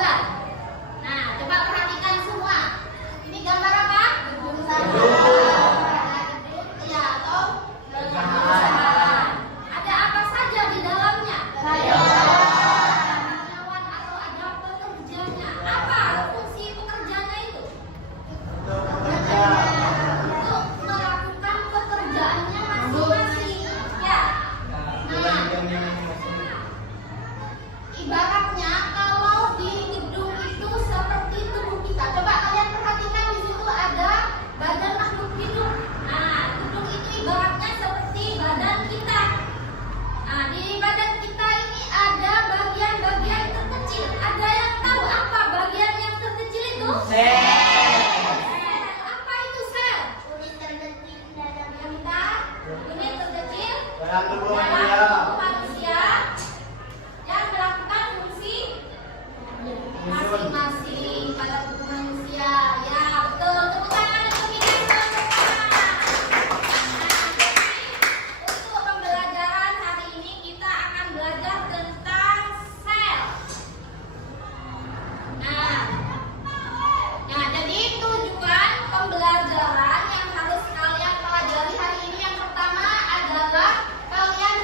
gambar. Nah, coba perhatikan semua. Ini gambar apa? Gedung saja. Ya, atau perusahaan. Ada apa saja di dalamnya? Karyawan atau ada pekerjanya. Apa fungsi pekerjanya itu? Untuk melakukan pekerjaannya masing-masing. Ya. Nah, ibaratnya kalau di gedung itu seperti tubuh kita. Coba kalian perhatikan di situ ada badan makhluk hidup. Nah, gedung itu ibaratnya seperti badan kita. Nah, di badan kita ini ada bagian-bagian terkecil. Ada yang tahu apa bagian yang terkecil itu? Apa itu sel? Unit terkecil dalam kita. Unit terkecil dalam tubuh manusia yang melakukan fungsi masing-masing pada tubuh manusia. Ya, betul. Tepuk tangan untuk kita semua. Untuk pembelajaran hari ini kita akan belajar tentang sel. Nah, jadi tujuan pembelajaran yang harus kalian pelajari hari ini yang pertama adalah kalian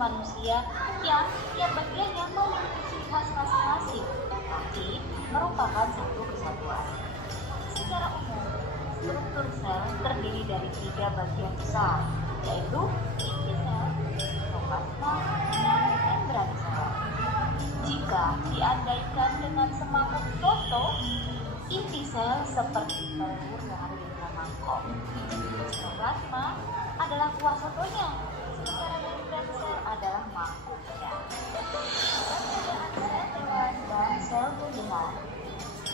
manusia yang tiap bagiannya memiliki ciri khas masing-masing, tapi merupakan satu kesatuan. Secara umum, struktur sel terdiri dari 3 bagian besar, yaitu inti sel, sitoplasma, dan membran sel. Jika diandaikan dengan semangkuk soto, inti sel seperti telur yang ada di dalam mangkok. Sitoplasma adalah kuah sotonya, sementara membran sel adalah mangkuknya. Perbedaan sel hewan dan sel tumbuhan.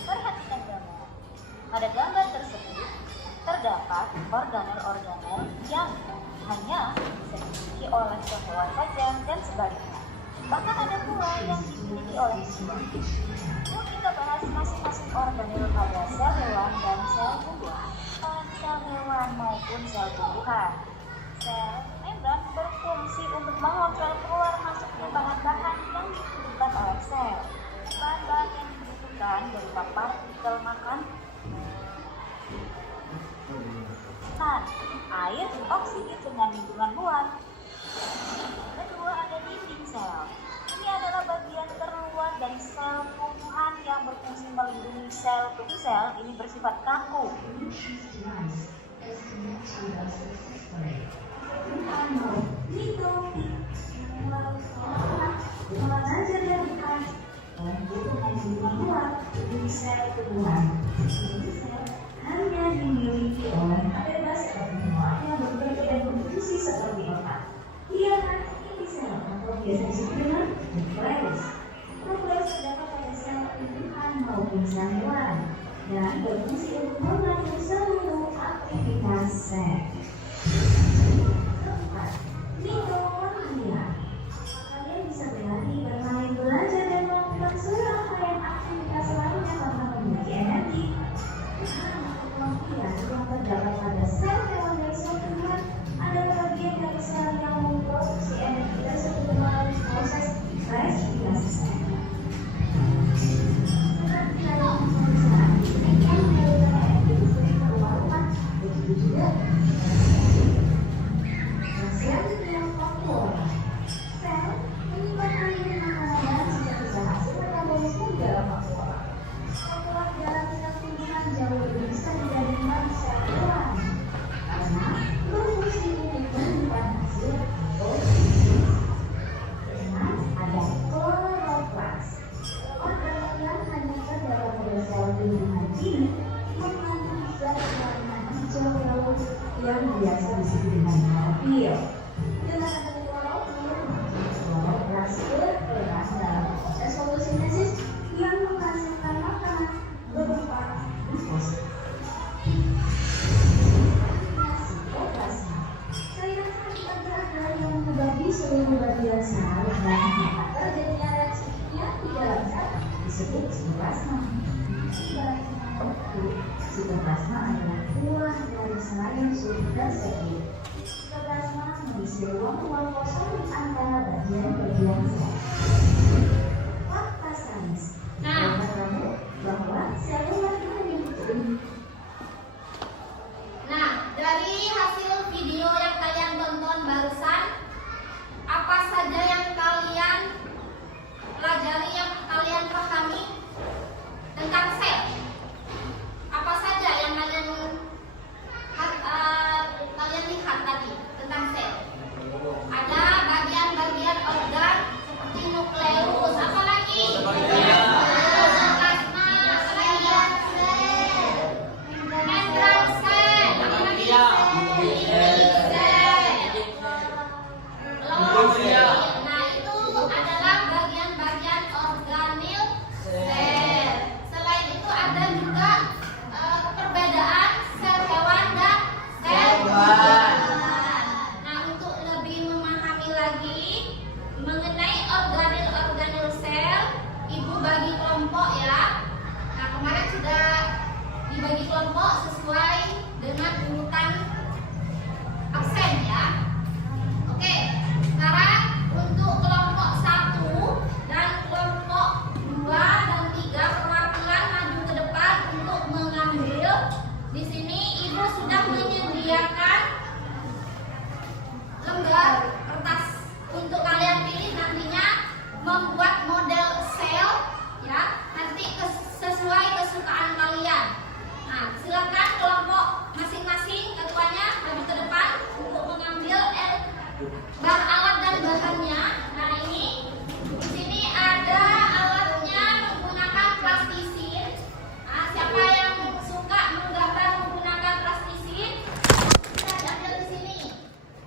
Perhatikan gambar. Pada gambar tersebut terdapat organel-organel yang hanya bisa dimiliki oleh sel hewan saja dan sebaliknya. Bahkan ada pula yang dimiliki oleh jiwa. Yuk kita bahas masing-masing organel pada sel hewan dan sel tumbuhan. Sel hewan maupun sel tumbuhan. Sel membran berfungsi untuk mengontrol keluar masuknya bahan-bahan yang dibutuhkan oleh sel. Bahan-bahan yang dibutuhkan berupa partikel makan, air, oksigen dengan lingkungan luar. Kedua ada dinding sel. Ini adalah bagian terluar dari sel tumbuhan yang berfungsi melindungi sel. Tubuh sel ini bersifat kaku. Sel tumbuhan hanya dimiliki oleh bebas tumbuhan yang bekerja dan berfungsi seperti otak. Ia kan inti sel atau biasa disebut dengan nukleus. Nukleus terdapat pada sel tumbuhan maupun sel hewan dan berfungsi untuk membantu seluruh aktivitas sel. Keempat, mitokondria. Kalian bisa berlari, bermain, belajar dan melakukan serangkaian aktivitas lainnya karena memiliki energi. Mitokondria yang terdapat pada sel hewan dan sel tumbuhan adalah bagian dari sel yang memproduksi energi tersebut melalui proses respirasi sel. Begitu juga sel yang faktor. Sel menyimpan air makanan sejak bisa hasil metabolisme dalam faktor. Faktor dalam sel tumbuhan jauh lebih besar dibandingkan sel hewan karena berfungsi untuk menyimpan hasil fotosintesis. Dengan ada kloroplas. Organel yang hanya terdapat pada sel tumbuhan ini mengandung zat warna hijau laut yang biasa disebut dengan klorofil. Dengan adanya klorofil, kloroplas berperan dalam proses fotosintesis yang menghasilkan makanan berupa glukosa. Sitoplasma. Cairan antarbagian yang membagi seluruh bagian sel dan terjadinya reaksi kimia di dalam sel disebut sitoplasma. Sitoplasma adalah buah dari selain susu dan sel. Sitoplasma mengisi ruang-ruang kosong di antara bagian-bagian sel. Fakta sains. Kamu bahwa sel hewan hanya Nah, dari hasil video yang kalian tonton barusan, apa saja yang kalian pelajari, yang kalian pahami tentang sel? Apa saja yang kalian lihat tadi tentang sel? Ada bagian-bagian organ seperti nukleus, apa lagi? Plasma, apa lagi? Membran sel, apa lagi? Nah, itu adalah bagian-bagian organel sel. Selain itu ada juga perbedaan sel hewan dan sel tumbuhan. Nah, untuk lebih memahami lagi mengenai organel sel, Ibu bagi kelompok ya. Nah, kemarin sudah dibagi kelompok sesuai dengan urutan absen ya. Oke, sekarang untuk kelompok 1 dan kelompok 2 dan 3 perwakilan maju ke depan untuk mengambil. Di sini Ibu sudah menyediakan lembar kertas untuk kalian Nah, silakan kelompok masing-masing ketuanya maju ke depan untuk mengambil alat dan bahannya. Nah, ini di sini ada alatnya menggunakan plastisin. Nah, siapa yang suka menggambar menggunakan plastisin? Bisa diambil di sini.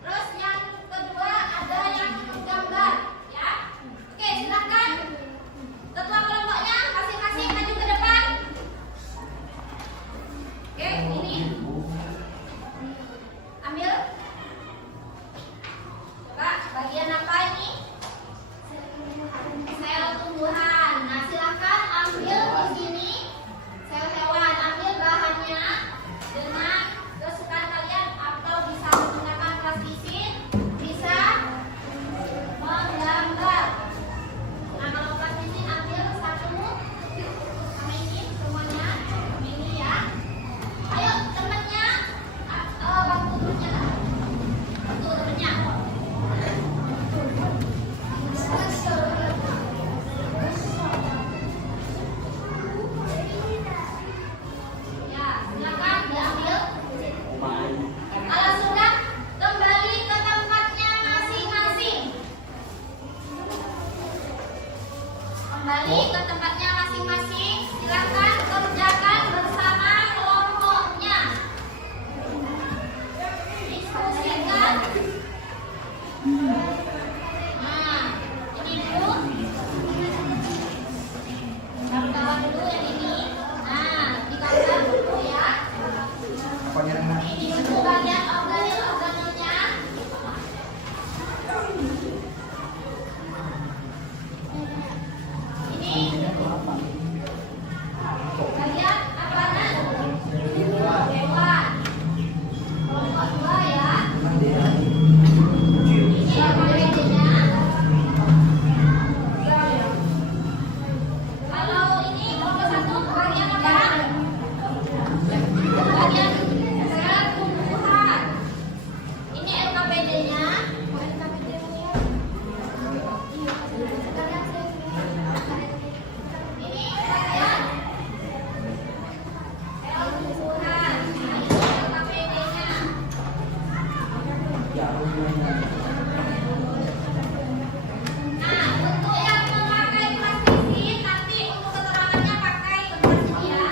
Terus yang kedua ada yang menggambar, ya. Oke, silakan. Ketua kelompoknya masing-masing maju ke depan. Oke, ini ambil. Coba bagian apa ini? Sel tumbuhan. Nah, silakan ambil di sini sel hewan. Ambil bahannya dengan kesukaan kalian, atau bisa menggunakan plastisin, bisa menggambar. Nah, kalau plastisin ambil satu sama ini semuanya, ini ya. Ayo temannya, bantu temannya lah. Bantu temannya. Ya, silakan diambil. Kalau sudah, kembali ke tempatnya masing-masing. Kembali ke tempatnya masing-masing. Silakan kerjakan bersama kelompoknya. Diskusikan. Nah, ini dulu. Gambar dulu yang ini. Nah, digambar dulu ya. Ini untuk bagian organel-organelnya. Ini bagian apaan? Hewan. Kelompok 2 ya. Ini apa bedanya? Kalau ini kelompok 1 bagian apa? Bagian sel tumbuhan. Ini LKPD-nya. Ini bagian sel tumbuhan. Nah, ini LKPD-nya. Nah, untuk yang memakai plastisin, nanti untuk keterangannya pakai kertas ini ya.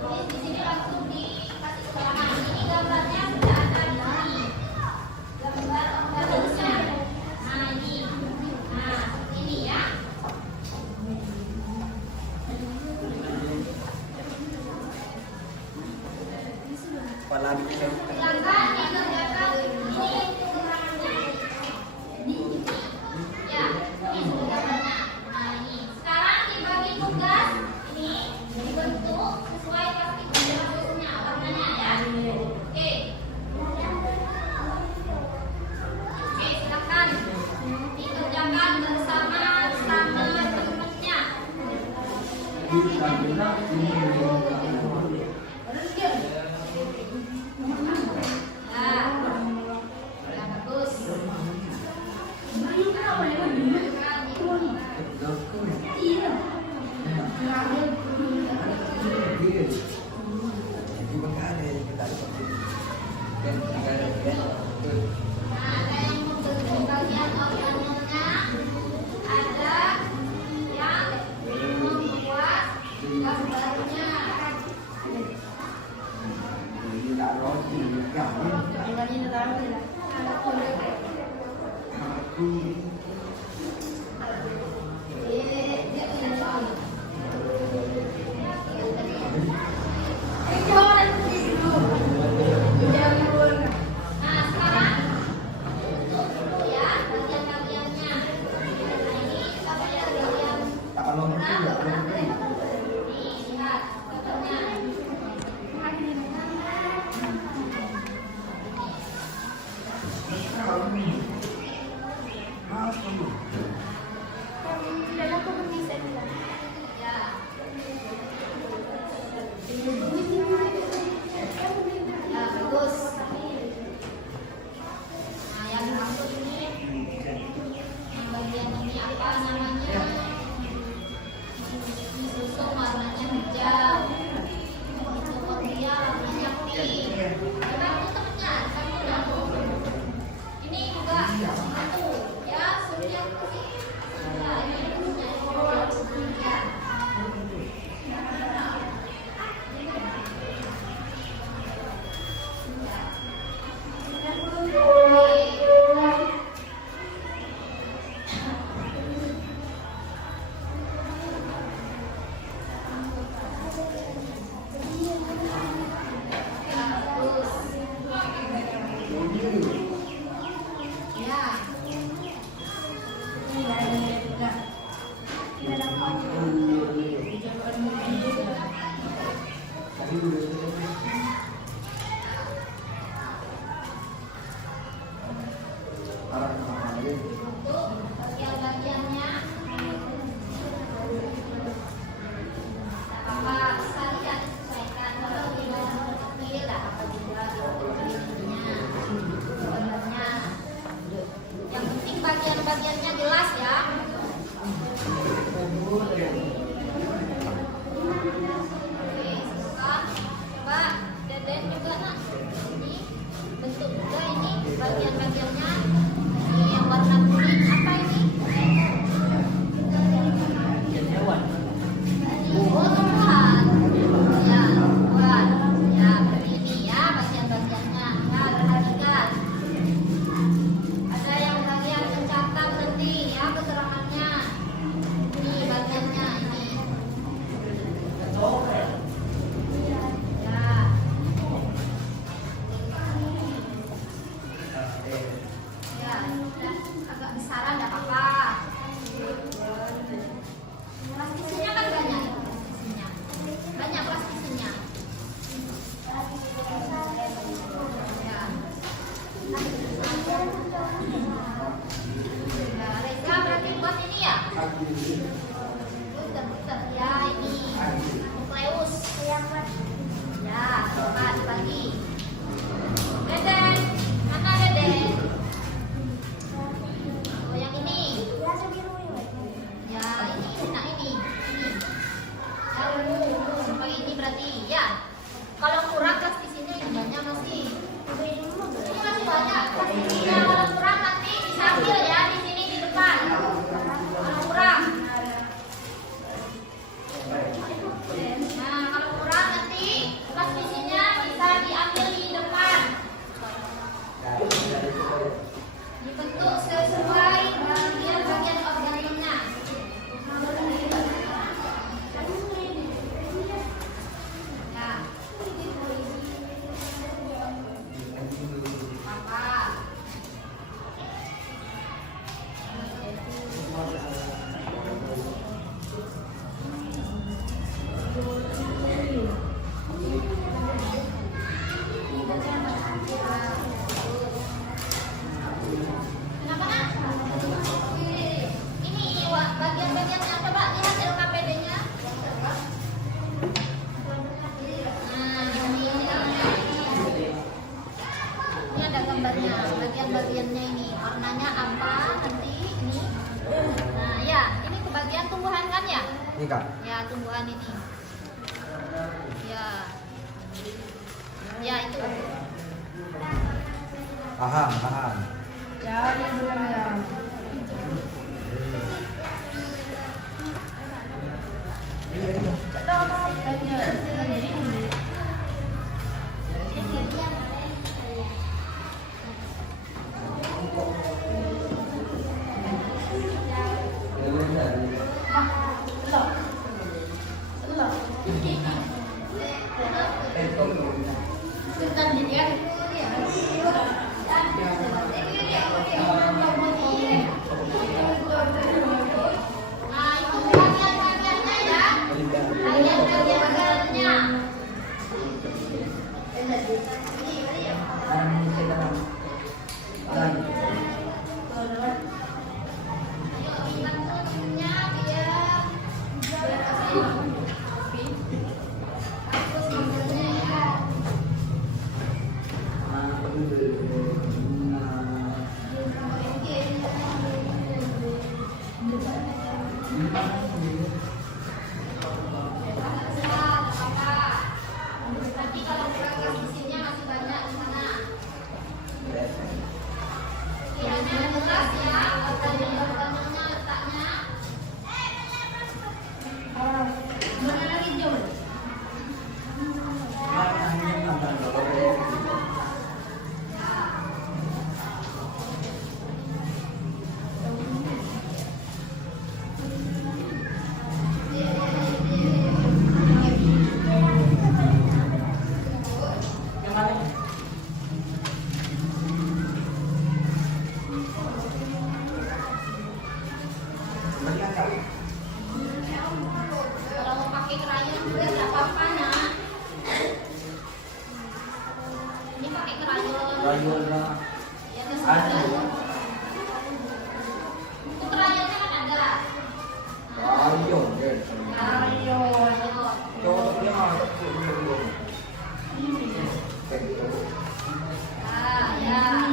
Tulis di sini langsung dikasih keterangan. Ini gambarnya sudah ada di sini. Gambar organelnya. Nah, ini. Nah, ini ya. Silakan dikerjakan ini keterangannya. Ya, ini sudah gambarnya. Nah, ini. Sekarang dibagi tugas. Ini dibentuk sesuai plastik bentuknya, warnanya ya. Oke. Oke, silakan dikerjakan bersama teman-temannya. Ya, bagus. Nah, ada yang membentuk bagian organelnya, ada yang membuat gambarnya. Nah, sekarang untuk dulu ya bagian-bagiannya. Nah, ini kita bagian ini lihat gambarnya. Ya. Untuk bagian-bagiannya apa sekalian sesuaikan kalau di kecil lah apa juga bagiannya. Yang penting bagian-bagiannya jelas ya. Oke, susah. Coba Deden juga nak. Ini bentuk juga ini bagian-bagiannya. Ini yang warna kuning apa ini? Oh, tumbuhan. Ya, tumbuhan. Ya, seperti ini ya bagian-bagiannya. Ya, perhatikan. Ada yang bagian mencatat nanti ya keterangannya. Ini bagiannya ini. Ya. Ya, sudah agak besaran enggak apa-apa. Plastisnya kan banyak plastisnya. Banyak plastisnya. Ya. Ya, Reza berarti buat ini ya? Putar ya ini. Nukleus. Ya, coba dibagi. Deden, mana Deden? Oh, yang ini. Ya, ini, nah ini. Ya, sampai ini berarti ya. Kalau kurang plastisnya yang banyak masih. Ini masih banyak plastisnya. Kalau kurang nanti bisa ambil ya di sini di depan. Kalau kurang. Nah, kalau kurang nanti plastisnya bisa diambil di depan. Dibentuk sesuai bagian-bagian organismenya. Ya. Apa? Kenapa nak? Ini bagian-bagiannya coba lihat LKPD-nya. Nah, ini ada gambarnya, bagian-bagiannya ini warnanya apa nanti ini. Nah, ya ini kebagian tumbuhan kan ya? Ini Kak. Ya tumbuhan ini. Ya, ya itu. Paham. Sebentar, jadi ya. Rayol na. Ya, ke Ano? 9. Untuk rayonnya kan ada. Rayol. Yes. Rayon. Cocoknya mah. Ah, ya.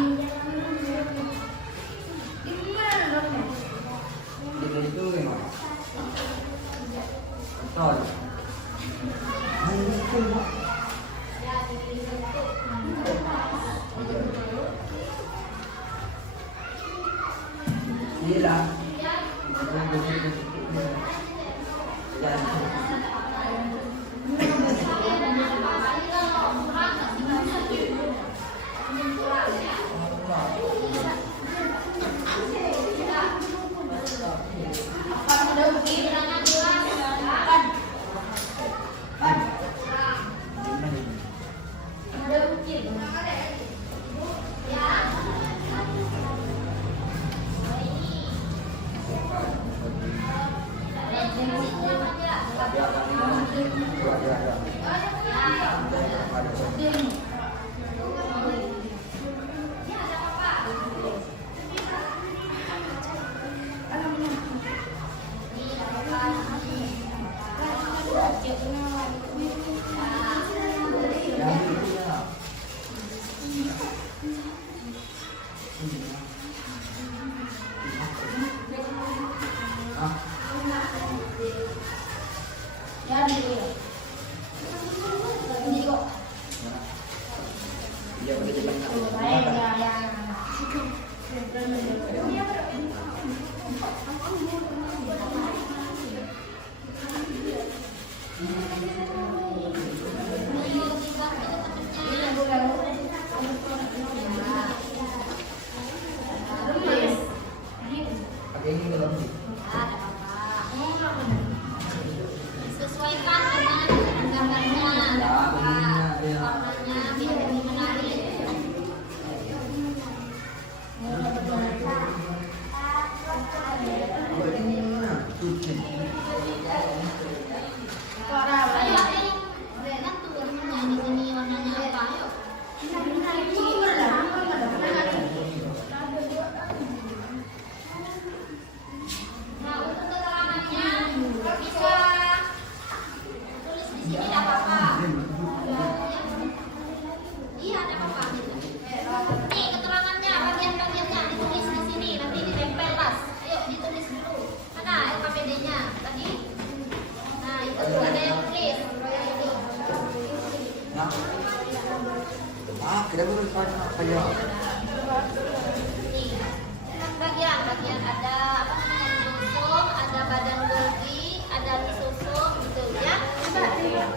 Kita itu gimana? Betul. Ya, dibentuk. Gila. Ya. Ya, ini kok. Iya, begitu pakai ini belum sih? Sesuaikan dengan gambarnya, Ya, warnanya biar lebih menarik. ini mana? Tujuh. Ayo, lihat tuh warnanya di sini warnanya apa? Ayo. Nah, untuk keterangannya bisa tulis di sini tidak apa-apa. Iya, tidak apa-apa. Nih keterangannya, bagian-bagiannya ditulis di sini, nanti ditempel las. Ayo ditulis dulu. Mana LKPD-nya tadi? Nah, itu ada yang tulis. Nah. Kita belum tanya apa ya? Nih, bagian ada apa namanya lisosom, ada badan Golgi, ada lisosom gitu ya. Ya.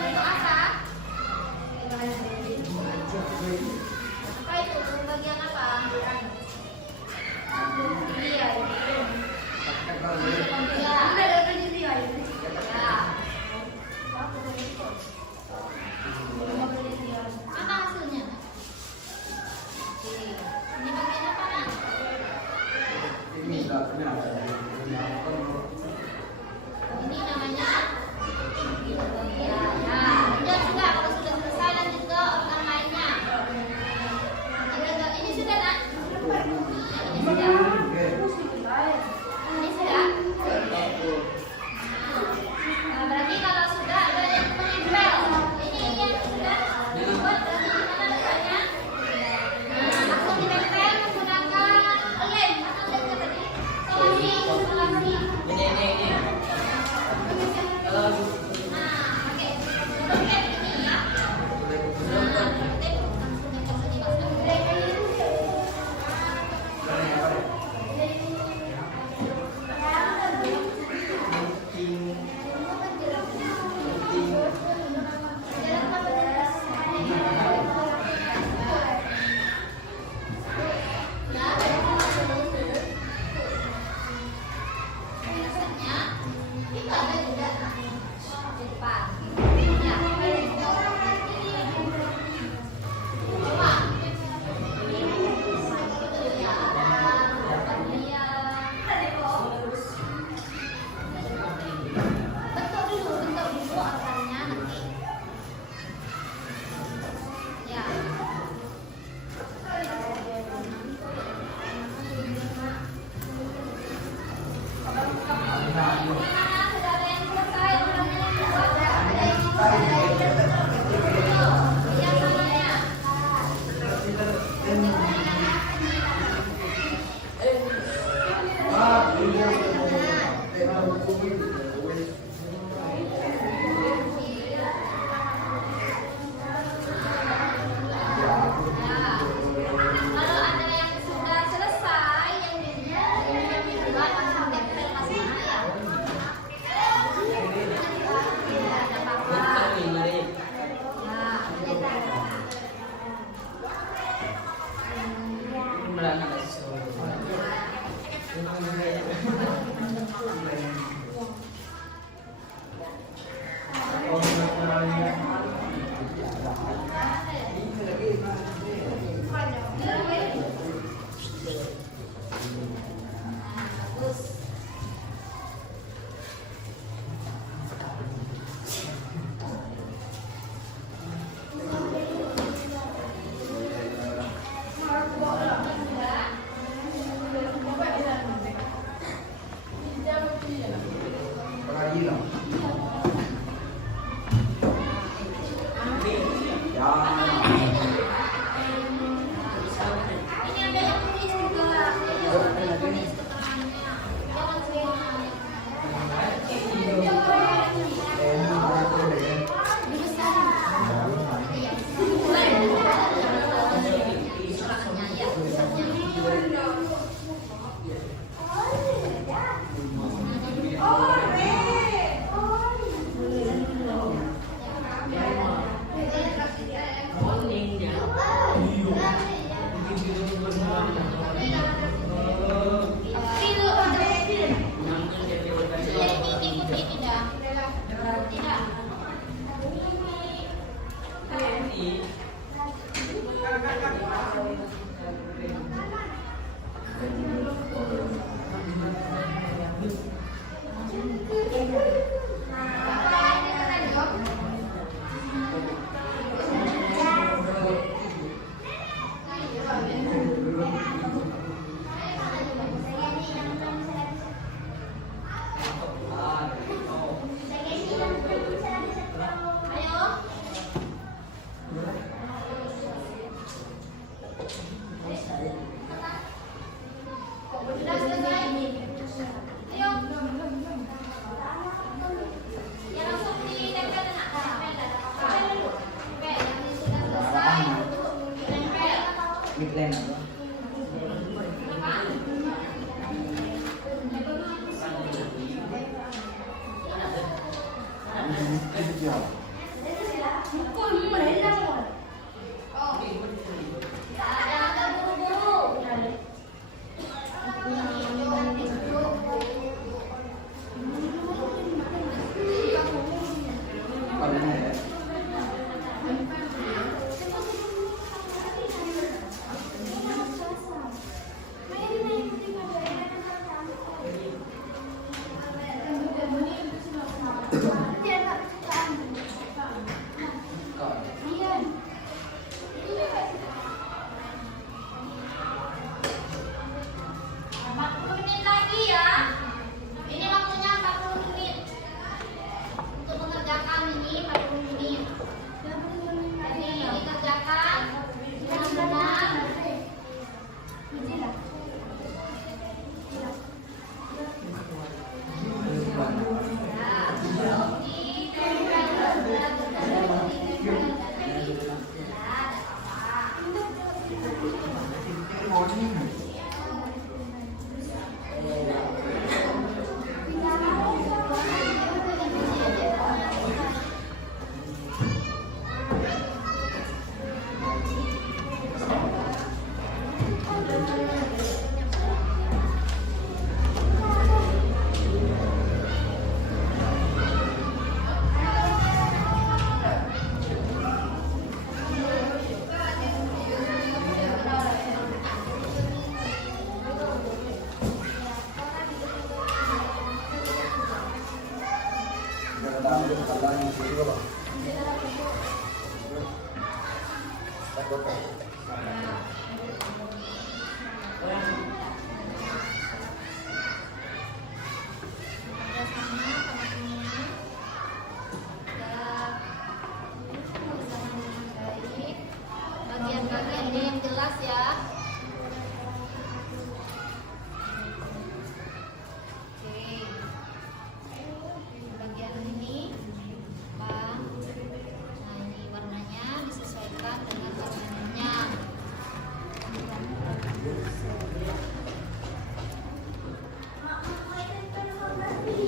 Untuk apa? Midland apa? Jangan buru-buru. Warnanya ya? Menit lagi ya. Ini waktunya 40 menit. Untuk mengerjakan ini 40 menit. Jadi dikerjakan benar-benar. Bagian-bagiannya yang jelas ya. Oke. Bagian ini apa? Nah, ini warnanya disesuaikan dengan warnanya.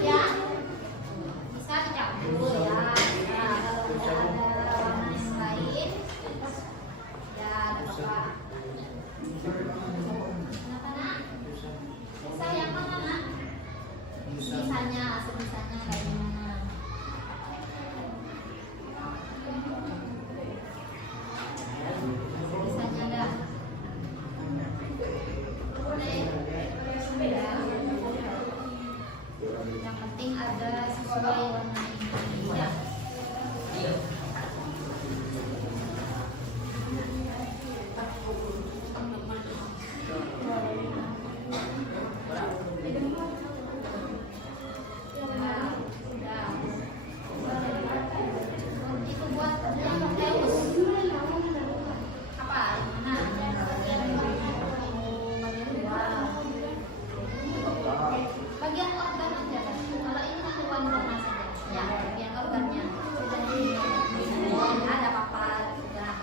Ya. Bisa dicampur ya. Nah, kalau ada warna yang lain ya ada apa? Kenapa nak? Bisa yang mana nak? Sebisanya kayak gimana? Sebisanya dah. Boleh. Yang penting ada sesuai warna ini ya. Itu buat yang Deus. Apa? Yang mana? Bagian organ aja. Kalau ini nanti warna saja. Ya, bagian organnya. Ada apa-apa sudah.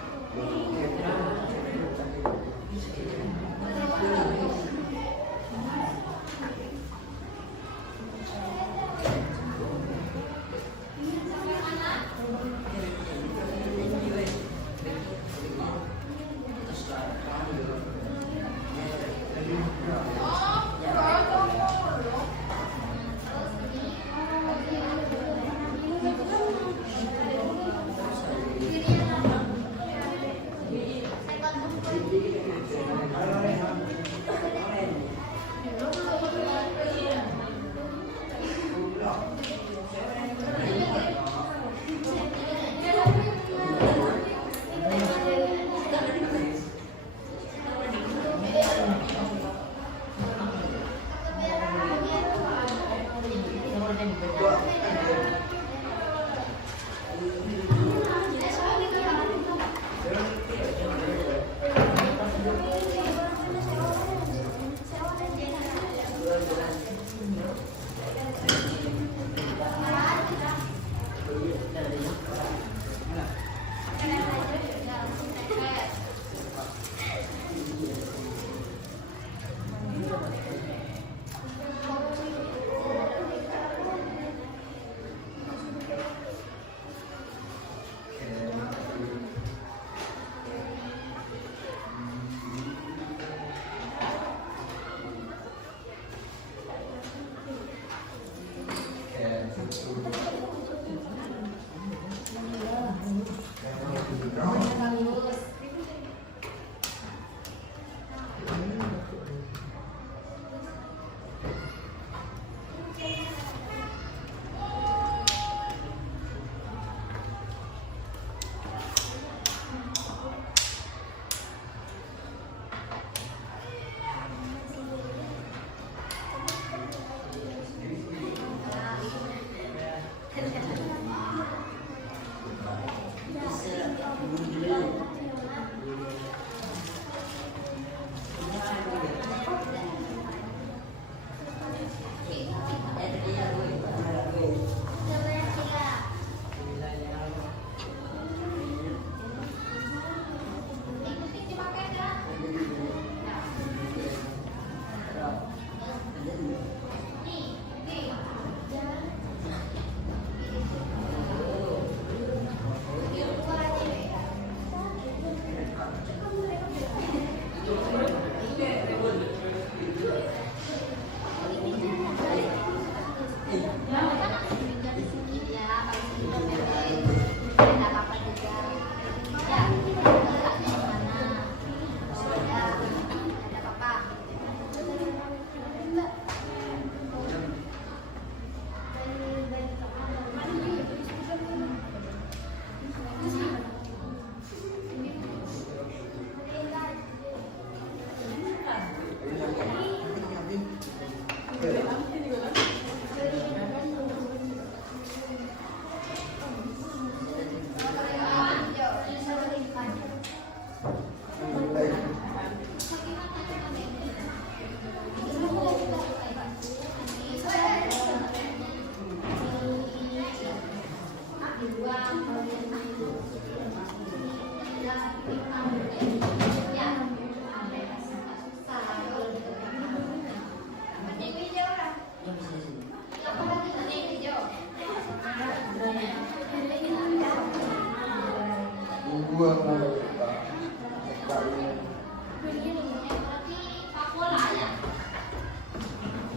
Berarti Pakola ya.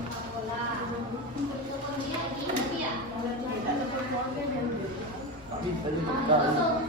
Pakola. Itu kemudian ini berarti ya. Tapi balik ke Kosong.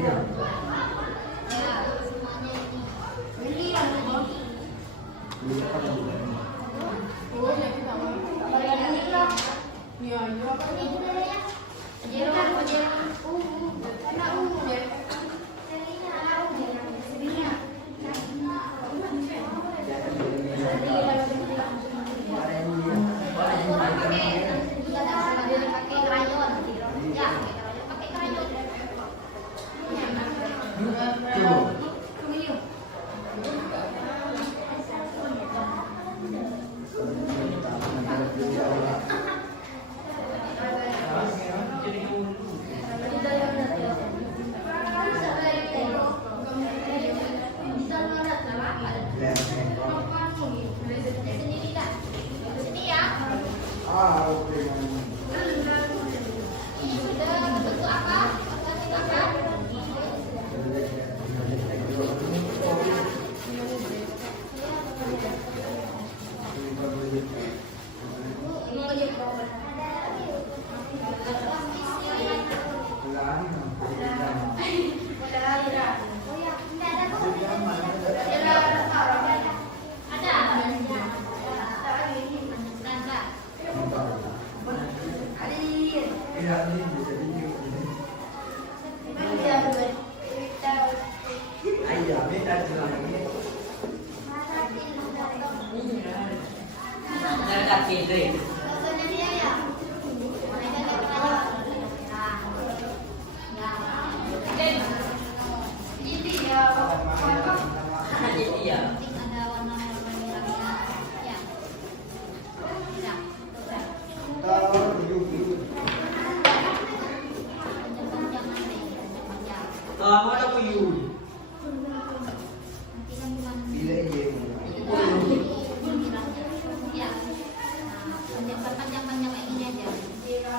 Iya. Ya, semuanya ini. Beli yang ini. Beli apa lagi? Coba. Ah, oke. Iya, ini bisa dihiup ini. Ayah, minta jelas ini. Dekat sini. Iya. Kalau dihiup-hiup. Kamu ada puyuh. Bila iya. Panjang-panjang kayak gini aja. Ya.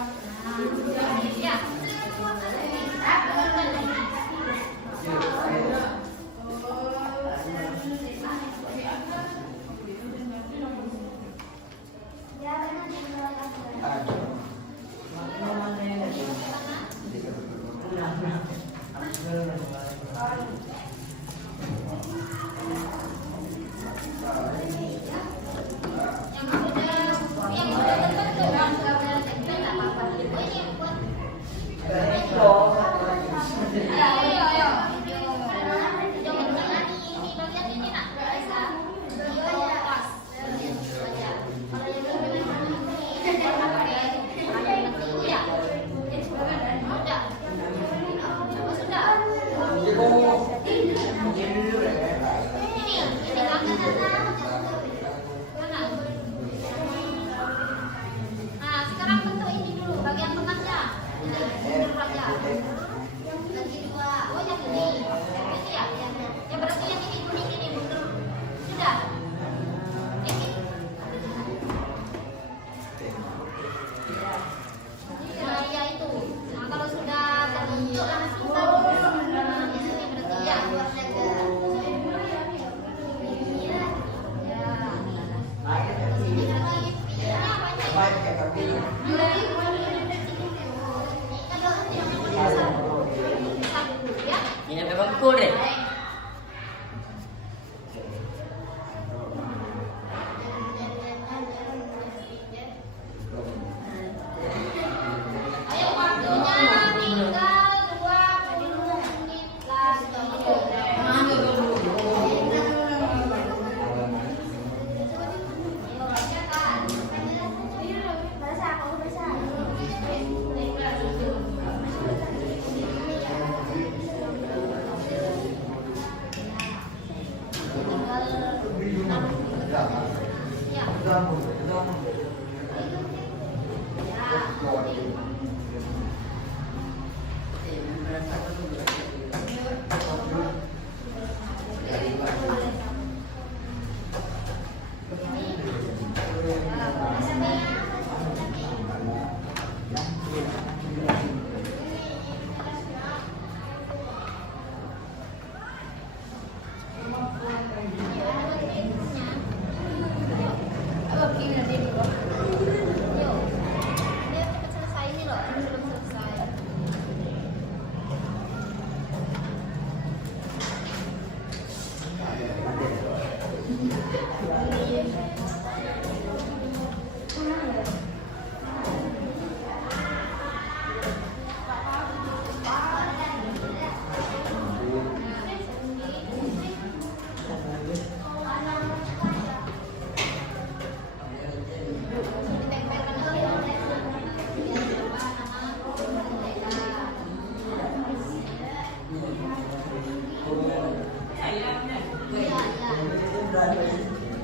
Nah, sekarang bentuk ini dulu, bagian tengahnya. Lagi dua. Oh, yang ini. Ini ya. Ya berarti yang ini kuning ini betul. Sudah. Ini. Nah, ya itu. Nah, kalau sudah terbentuk langsung tahu. Nah, ini berarti ya. Ini memang cool deh. Ayo waktunya tinggal 20 menit lagi. Ada makin benar ya.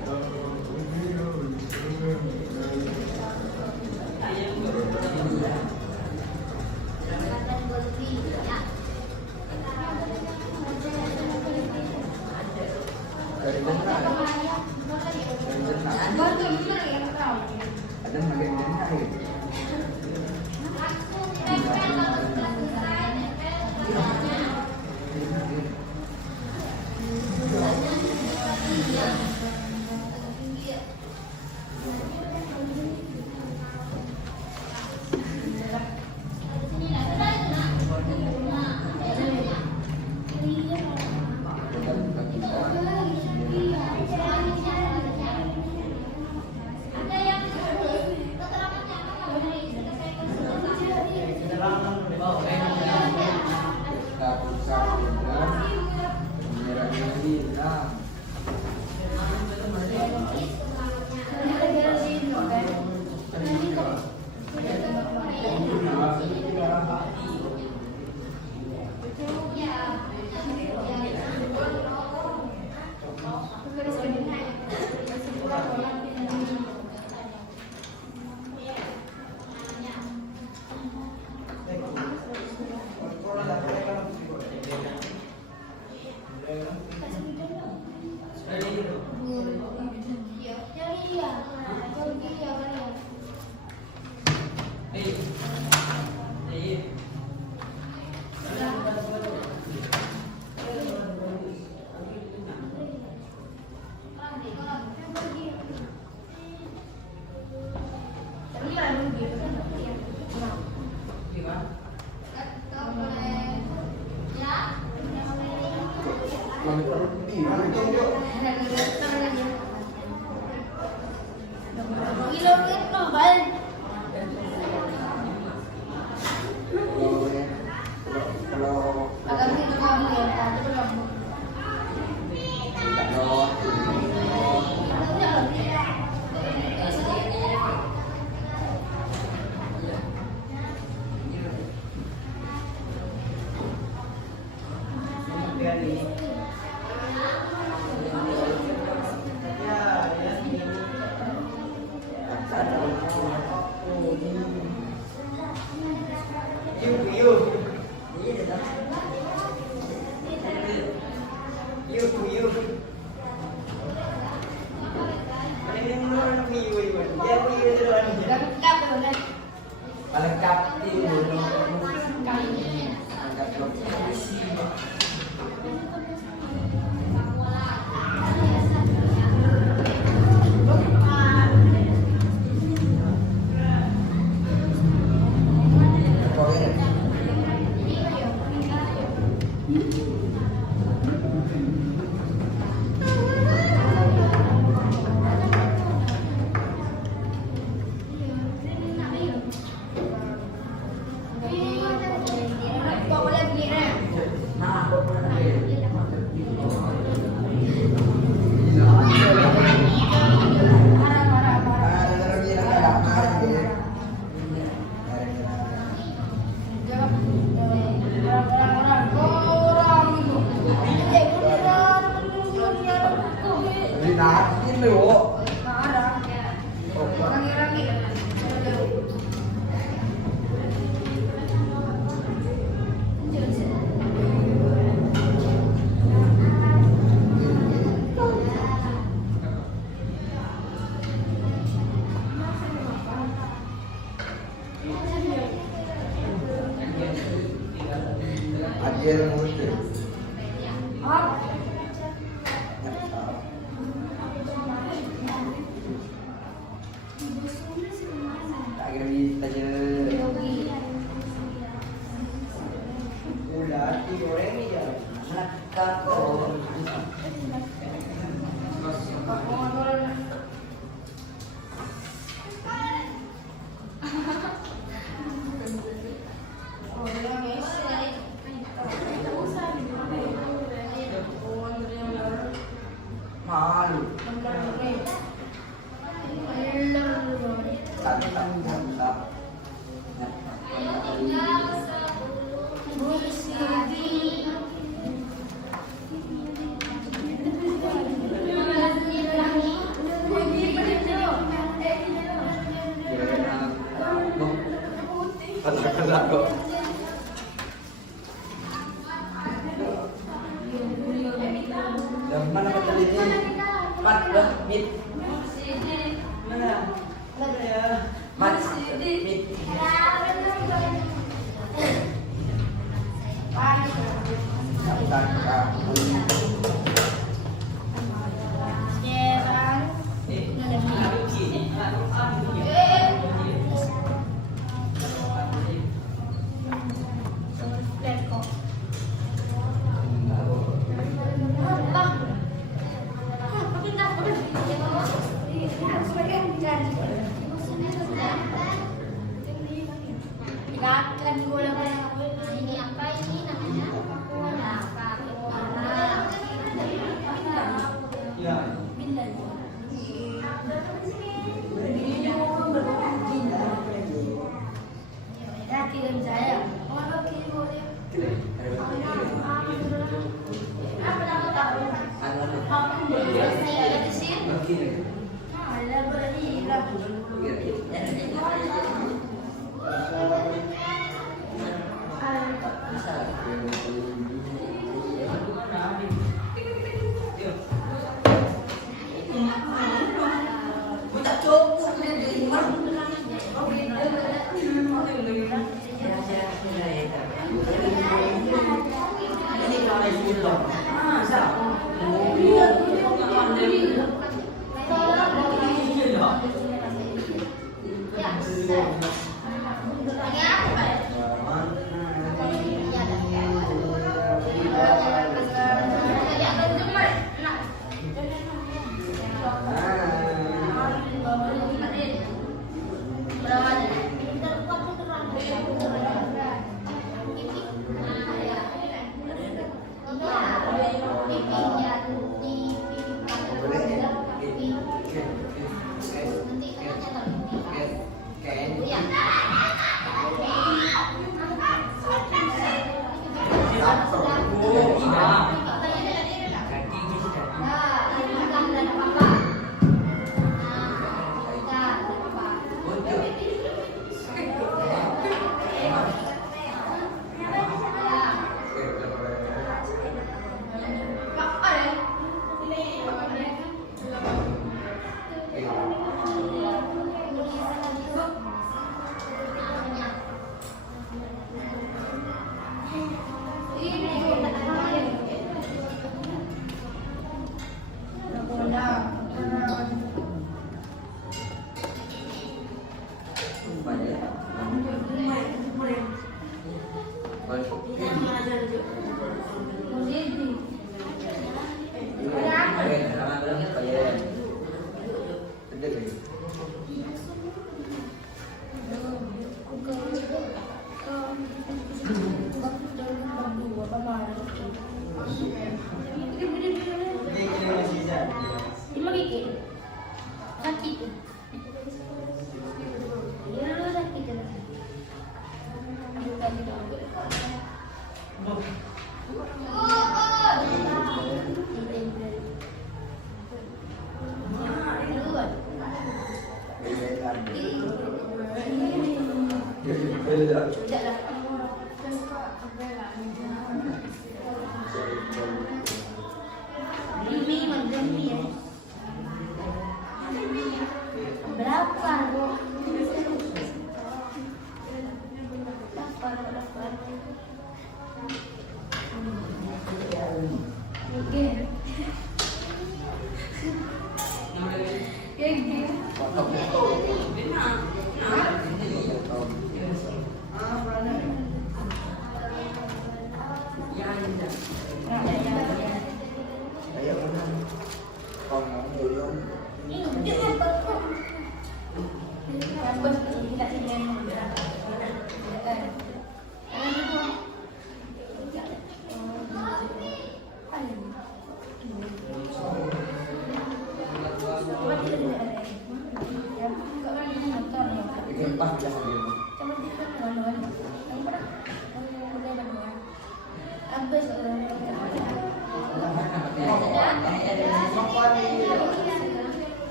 Mana patelitnya? Mat, mit. Mana? Mana ya? Mat, mit. Ini apa ini namanya? Ya.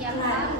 Siapa?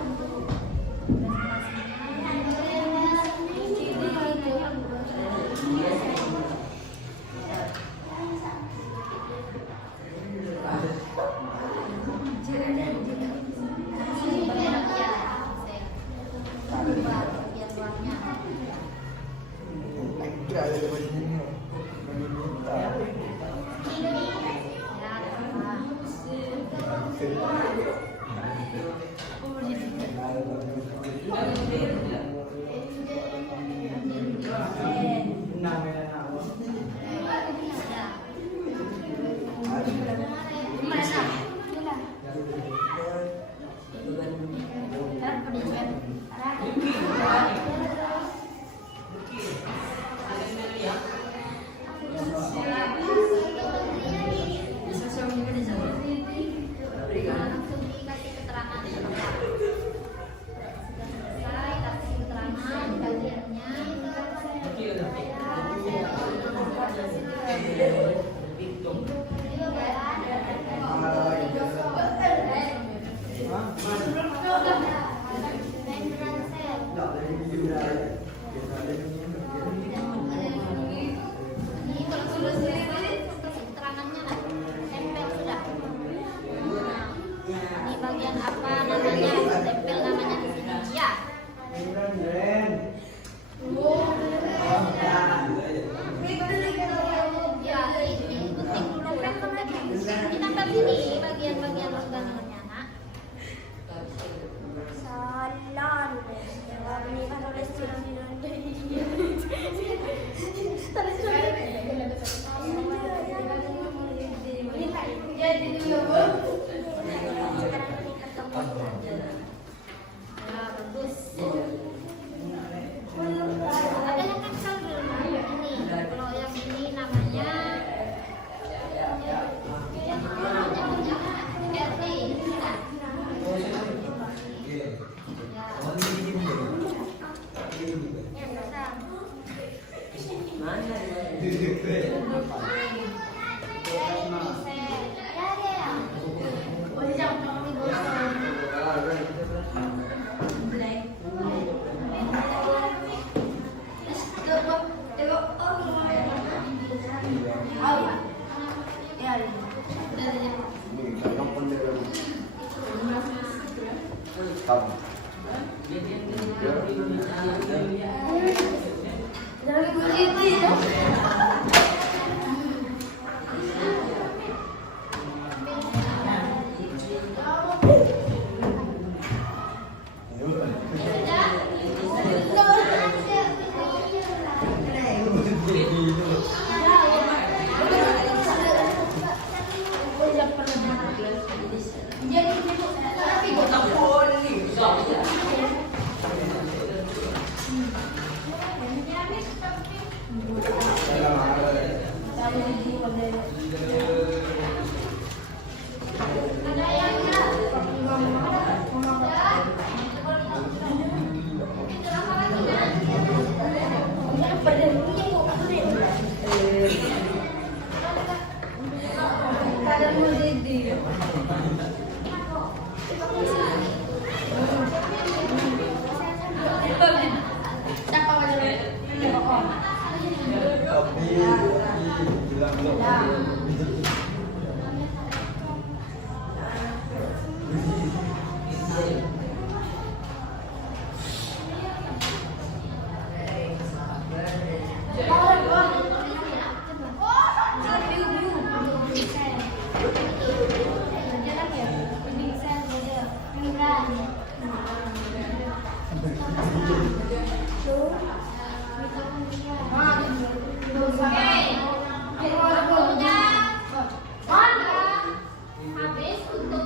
Habis untuk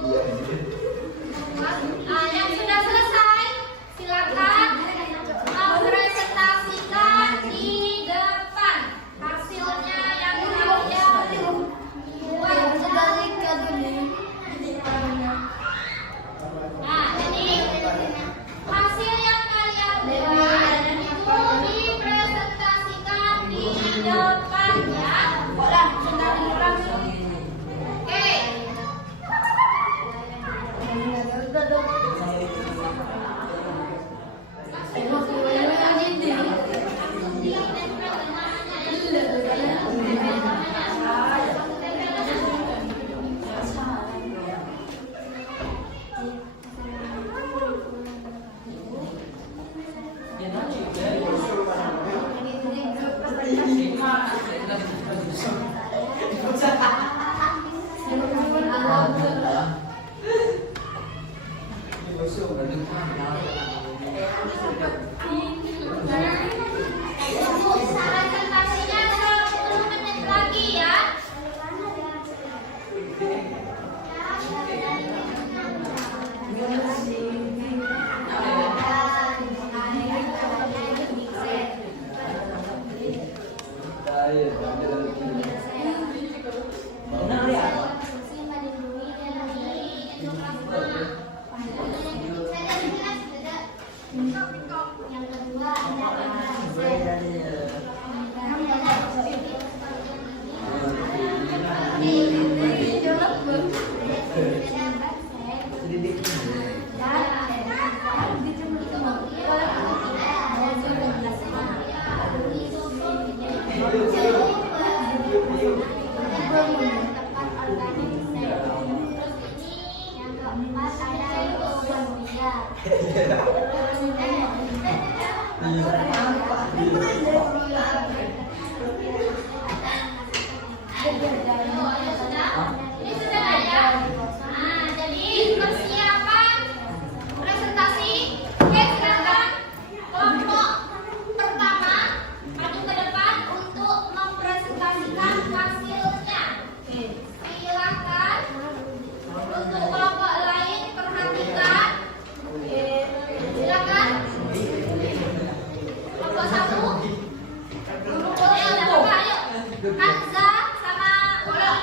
yang sudah selesai, silakan presentasikan di depan hasilnya yang kalian buat. Nah, jadi hasil yang kalian buat itu dipresentasikan di depan ya. Oke. Presentasinya 10 menit lagi ya. Yang kedua Ini sudah ada. Nah, jadi persiapan presentasi. Oke, silakan kelompok pertama maju ke depan untuk mempresentasikan hasilnya. Silakan untuk kelompok lain perhatikan. Silakan. Kelompok satu. Ayo, apa, ayo. Hamza sama Uli.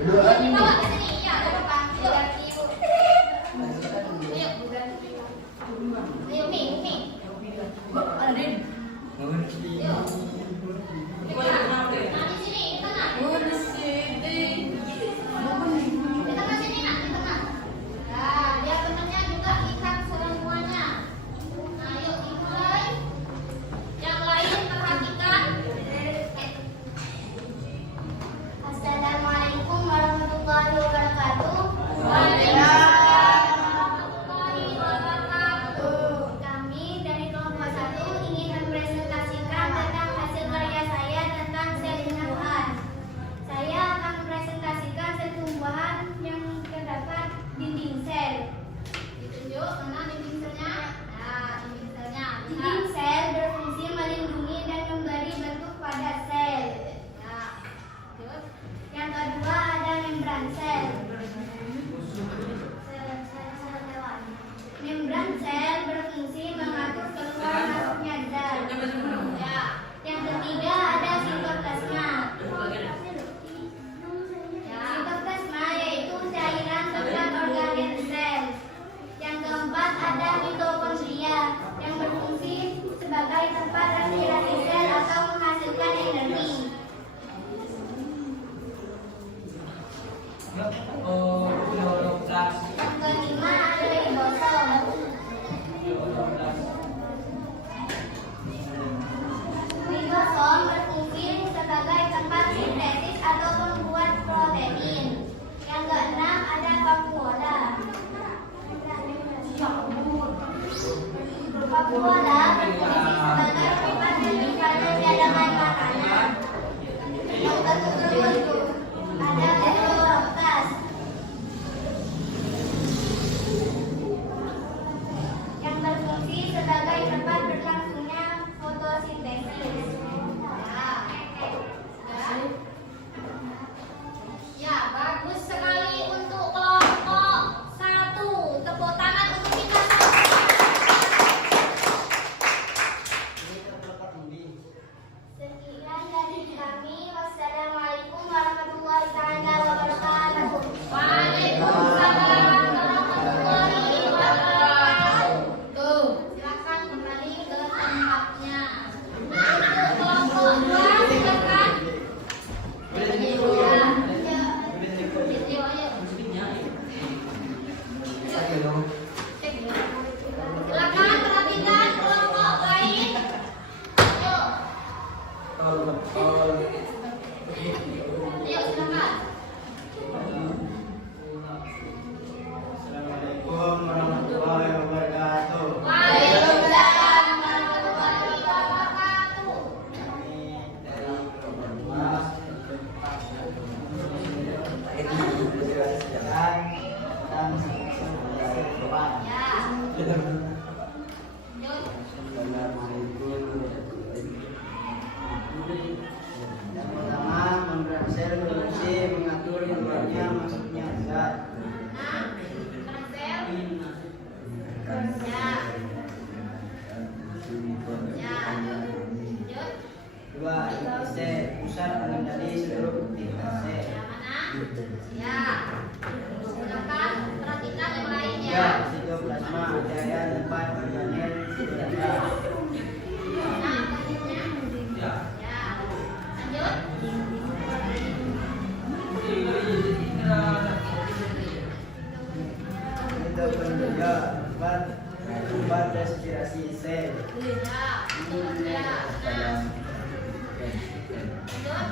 Ini bawa ke sini, ya, ada apa? Yuk. Ayo, Mi. Yuk. Ayo silakan. Assalamualaikum warahmatullahi wabarakatuh. Waalaikumsalam warahmatullahi wabarakatuh. Kami dari Kelas dan depan. Ya. Lanjut. Yang pertama, mentransfer produksi mengatur keluarnya masuknya zat. Nah, transfer. Ya. Ya. Lanjut. Dua, ITC pusat mengendali seluruh ITC. Yang mana? Ya. Silakan perhatikan yang lain ya. Ya, sitoplasma area tempat organel data. Nah, selanjutnya. Ya. Lanjut. Itu penjaga tempat respirasi sel. Ya. Lanjut. Ya. Nah. Lanjut.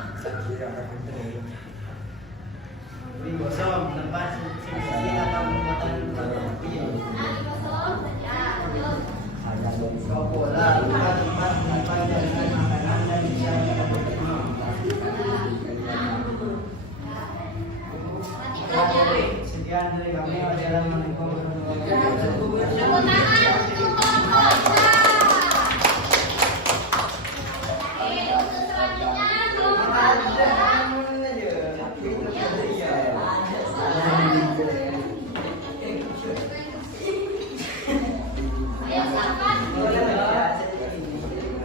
Ribosom tempat sensasi atau pembuatan protein. Nah, ribosom. Ya. Lanjut. Vakuola tempat menyimpan jaringan makanan dan bisa memproduksi. Perhatikan ya. Sekian dari kami. Wassalamualaikum warahmatullahi wabarakatuh. Tepuk tangan untuk kelompok. Oke, untuk selanjutnya kelompok 3. Ayo silakan. Ayo, silakan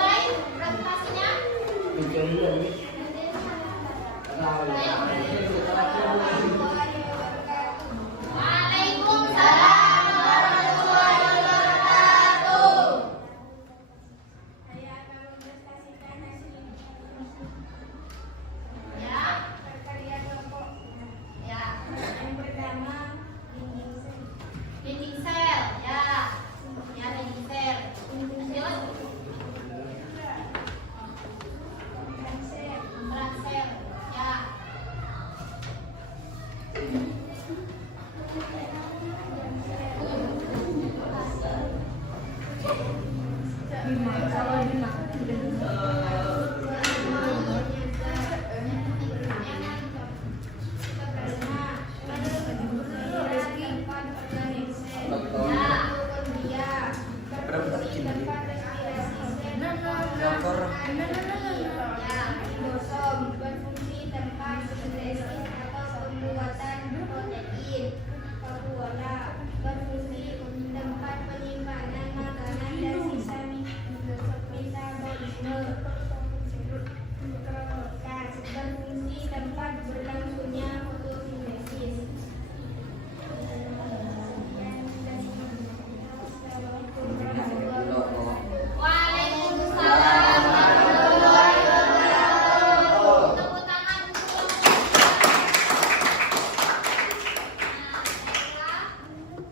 dimulai presentasinya. Waalaikumsalam warahmatullahi wabarakatuh. Saya akan mempresentasikan hasil Ya, karya kelompok. ya. Yang pertama, dinding sel. Dinding sel, ya. Ya, dinding sel. Lanjut. Membran sel. Membran sel, ya. Berfungsi tempat sintesis atau pembuatan protein. Vakuola berfungsi tempat penyimpanan makanan dan sisa metabolisme. Mikrokas berfungsi tempat berlangsungnya fotosintesis. Assalamualaikum warahmatullahi wabarakatuh. Waalaikumsalam warahmatullahi wabarakatuh. Tepuk tangan untuk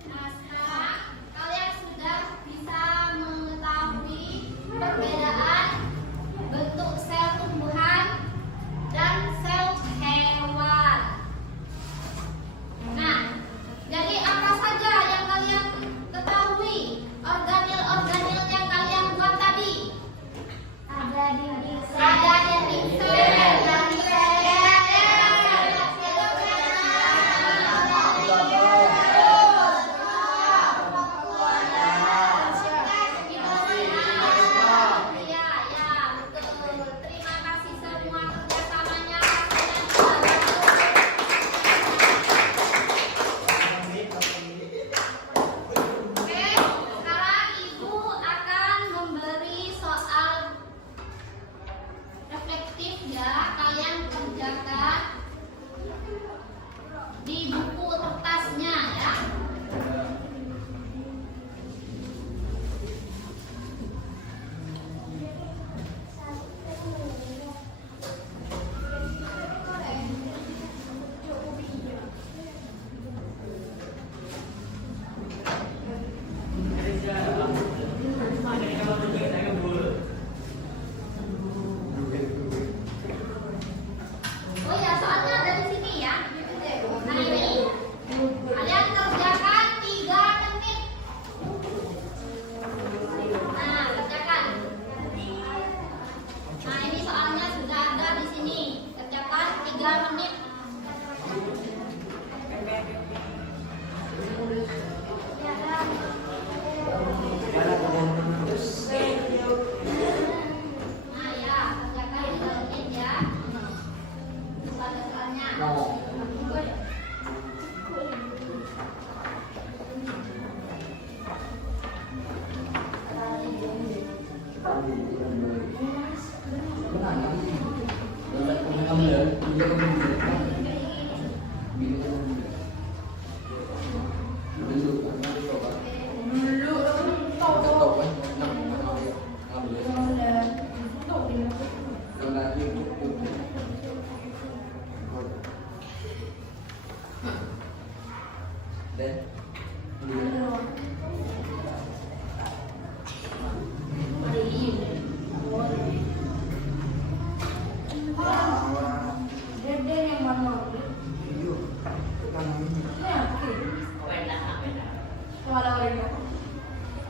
Nah, sekarang kalian sudah bisa mengetahui perbedaan bentuk sel tumbuhan dan sel hewan. 3 menit. Nah ya, kerjakan 3 menit ya. Soal-soalnya. No.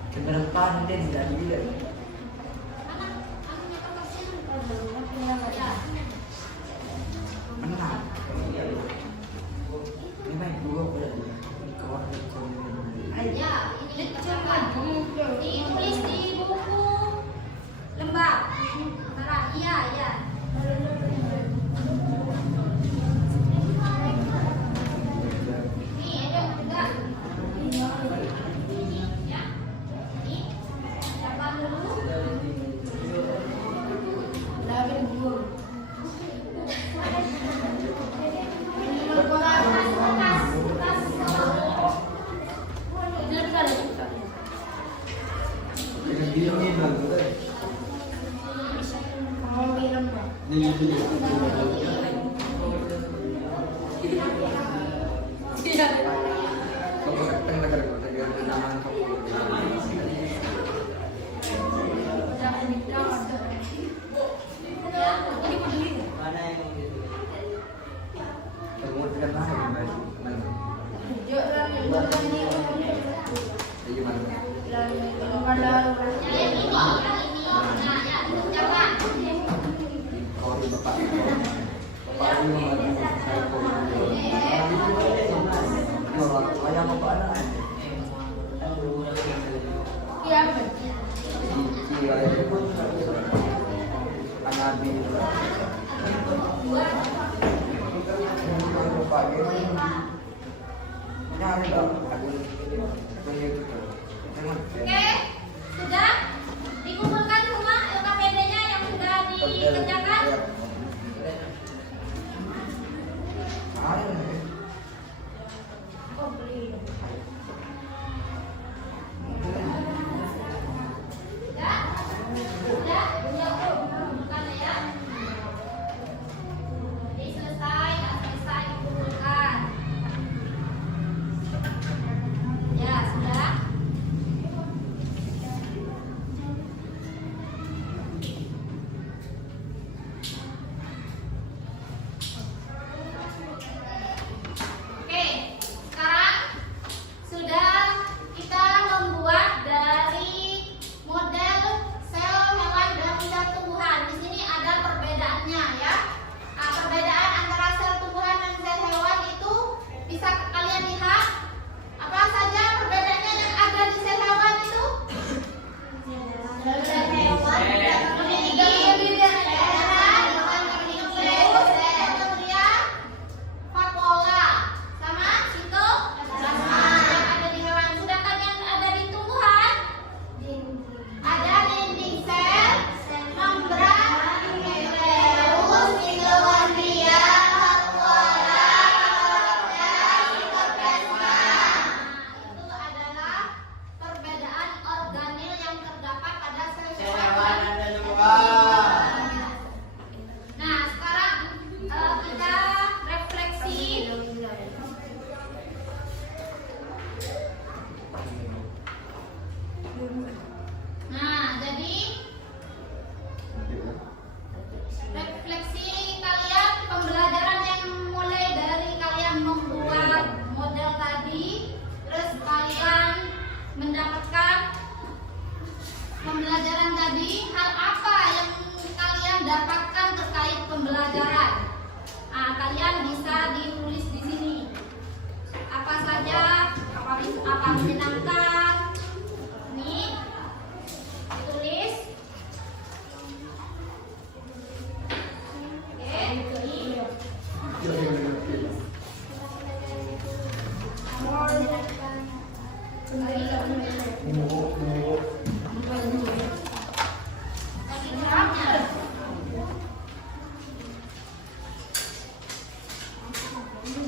Keberapaan din dan bila menang. Ini main dua boleh kawan Ya, ini dikerjakan. Ditulis di buku lembab. Marah, iya, iya. Nih, ada juga. Ya. Ini siapa dulu? dia ni lah. Ni Mana yang Yang ini. Nah, ya, dikerjakan. Oke, sudah dikumpulkan semua LKPD-nya yang sudah dikerjakan. Sudah kumpulkan ya. Jadi selesai, nggak selesai dikumpulkan. Ya sudah.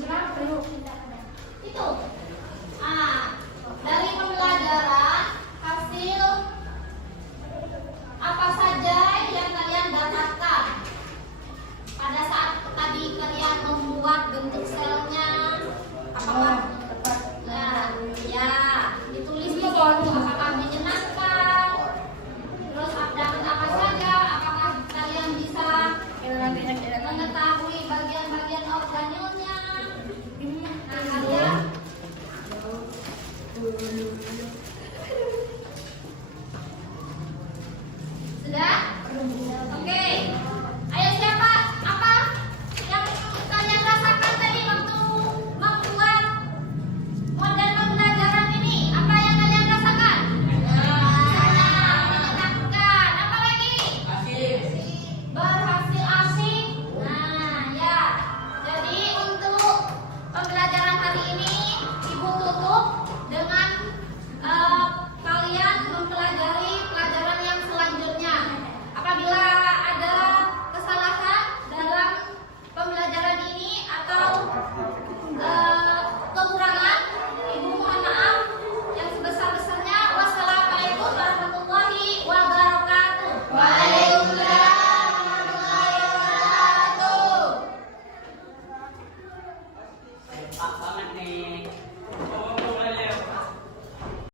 Berapa yuk?